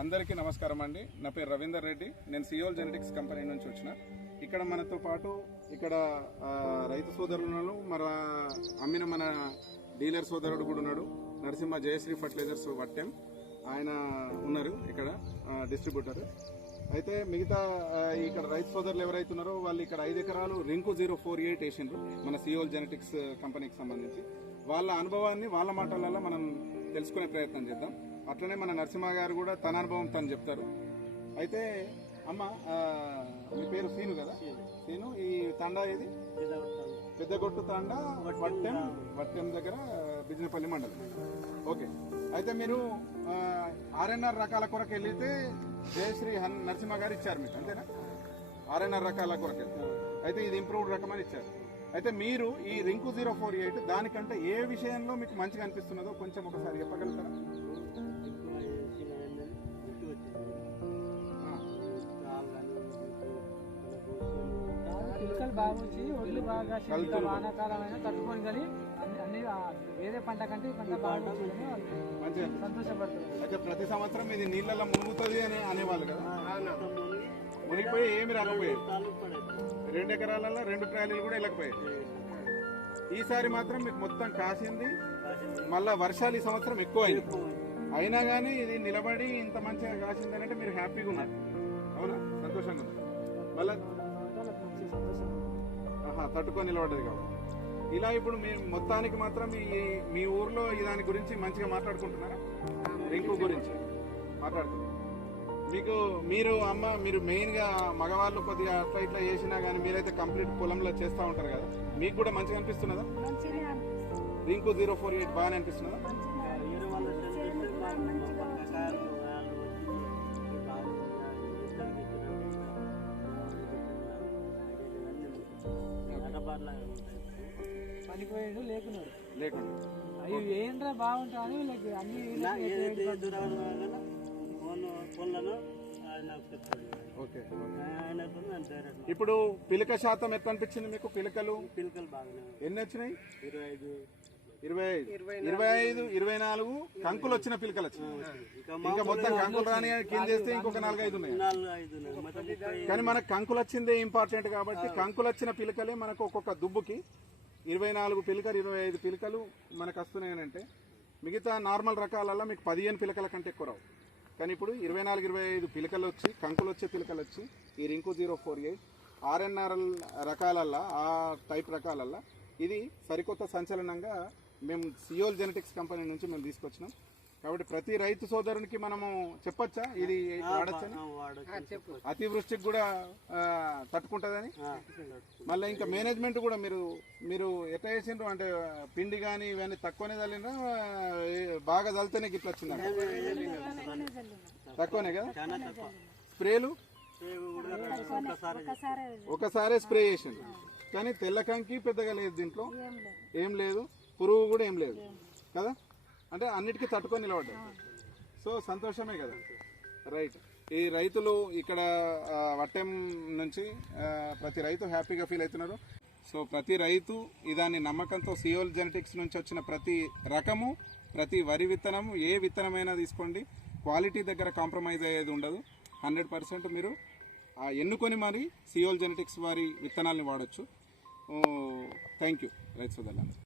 అందరికీ నమస్కారం అండి. నా పేరు రవీందర్ రెడ్డి. నేను సియోల్ జెనెటిక్స్ కంపెనీ నుంచి వచ్చిన. ఇక్కడ మనతో పాటు ఇక్కడ రైతు సోదరులు మరి అమ్మిన మన డీలర్ సోదరుడు కూడా ఉన్నాడు. నరసింహ జయశ్రీ ఫర్టిలైజర్స్ వట్టెం ఆయన ఉన్నారు ఇక్కడ డిస్ట్రిబ్యూటర్. అయితే మిగతా ఇక్కడ రైతు సోదరులు ఎవరైతే ఉన్నారో వాళ్ళు ఇక్కడ 5 ఎకరాలు రింకు 048 వేసిండ్రు మన సియోల్ జెనెటిక్స్ కంపెనీకి సంబంధించి. వాళ్ళ అనుభవాన్ని వాళ్ళ మాటలలో మనం తెలుసుకునే ప్రయత్నం చేద్దాం. అట్లనే మన నరసింహ గారు కూడా తన అనుభవం తను చెప్తారు. అయితే అమ్మ మీ పేరు సీను కదా? సీను, ఈ తండా ఏది? పెద్దగొట్టు తండా, వట్టెం దగ్గర బిజినపల్లి మండలం. ఓకే, అయితే మీరు ఆర్ఎన్ఆర్ రకాల కొరకు వెళ్తే జయశ్రీ నరసింహ గారు ఇచ్చారు మీకు, అంతేనా? ఆర్ఎన్ఆర్ రకాల కొరకు వెళ్తే అయితే ఇది ఇంప్రూవ్డ్ రకం అని ఇచ్చారు. అయితే మీరు ఈ రింకు 048 దానికంటే ఏ విషయంలో మీకు మంచిగా అనిపిస్తున్నదో కొంచెం ఒకసారి చెప్పగలుగుతారా? పిలకలు బాగా వచ్చి ఒడ్లు బాగా వానాకాలమైనా తట్టుకొని కానీ అన్ని వేరే పంట కంటే ఈ పంట బాగా సంతోషపడుతుంది. అయితే ప్రతి సంవత్సరం ఇది నీళ్ళలో మునుగుతుంది అని అనేవాళ్ళు కదా? మునిగిపోయి ఏమి రాకపోయాయి. 2 ఎకరాలలో 2 ట్రాలీలు కూడా వెళ్ళకపోయాయి. ఈసారి మాత్రం మీకు మొత్తం కాసింది. మళ్ళా వర్షాలు ఈ సంవత్సరం ఎక్కువ అయినా కానీ ఇది నిలబడి ఇంత మంచిగా కాసింది అంటే మీరు హ్యాపీగా ఉన్నారు, అవునా? సంతోషంగా ఉన్నారు. మళ్ళా తట్టుకొని నిలబడ్డది కాబట్టి ఇలా ఇప్పుడు మీరు మొత్తానికి మాత్రం మీ ఊర్లో దాని గురించి మంచిగా మాట్లాడుకుంటున్నారా? రింకు గురించి మాట్లాడుతున్నారు. మీరు మెయిన్ గా మగవాళ్ళు కొద్దిగా అట్లా ఇట్లా చేసినా కానీ మీరైతే కంప్లీట్ పొలంలో చేస్తూ ఉంటారు కదా, మీకు కూడా మంచిగా అనిపిస్తున్నదా? రింకు 048 బాగానే అనిపిస్తున్నదా? పనిపోయాడు లేకున్నాడు లేకుండా అవి ఏంట్రా బాగుంటాయని వీళ్ళకి అన్ని ఇప్పుడు పిలక శాతం ఎట్లా అనిపించింది మీకు? పిలకలు బాగా ఎన్ని వచ్చినాయి? 25, 24 కంకులు వచ్చిన పిలకలు వచ్చినాయి. ఇంకా మొత్తం కంకులు రాని కింద చేస్తే ఇంకొక 4-5 ఉన్నాయి. కానీ మనకు కంకులు వచ్చిందే ఇంపార్టెంట్ కాబట్టి కంకులు వచ్చిన పిలకలే మనకు ఒక్కొక్క దుబ్బుకి 24 పిలకలు 25 పిలకలు మనకు వస్తున్నాయనంటే మిగతా నార్మల్ రకాలలో మీకు 15 పిలకల కంటే ఎక్కువ రావు. కానీ ఇప్పుడు 24-25 పిలకలు వచ్చి కంకులు వచ్చే పిలకలు వచ్చి ఈ రింకు 048 ఆర్ఎన్ఆర్ రకాలల్లో ఆ టైప్ రకాలల్లో ఇది సరికొత్త సంచలనంగా మేము సియోల్ జెనెటిక్స్ కంపెనీ నుంచి మేము తీసుకొచ్చినాం. కాబట్టి ప్రతి రైతు సోదరునికి మనము చెప్పొచ్చా ఇది వాడచ్చని? అతివృష్టికి కూడా తట్టుకుంటుందని. మళ్ళీ ఇంకా మేనేజ్మెంట్ కూడా మీరు ఎట్లా చేసిండ్రు అంటే పిండి కానీ ఇవన్నీ తక్కువనే చల్లిండ్రా బాగా చల్లితేనే గిట్ల వచ్చిందా? తక్కువనే కదా. స్ప్రేలు ఒకసారే స్ప్రే చేసిండ్రు కానీ తెల్లకంకి పెద్దగా లేదు, దీంట్లో ఏం లేదు, పురుగు కూడా ఏం లేదు కదా. అంటే అన్నిటికీ తట్టుకొని నిలబడ్డాయి. సో సంతోషమే కదా. రైట్, ఈ రైతులు ఇక్కడ వట్టెం నుంచి ప్రతి రైతు హ్యాపీగా ఫీల్ అవుతున్నారు. సో ప్రతి రైతు ఇదాన్ని నమ్మకంతో సియోల్ జెనెటిక్స్ నుంచి వచ్చిన ప్రతి రకము, ప్రతి వరి విత్తనము, ఏ విత్తనమైనా తీసుకోండి, క్వాలిటీ దగ్గర కాంప్రమైజ్ అయ్యేది ఉండదు. 100% మీరు ఎన్నుకొని మరి సియోల్ జెనెటిక్స్ వారి విత్తనాలను వాడచ్చు. థ్యాంక్ యూ రైతు సోదరులు.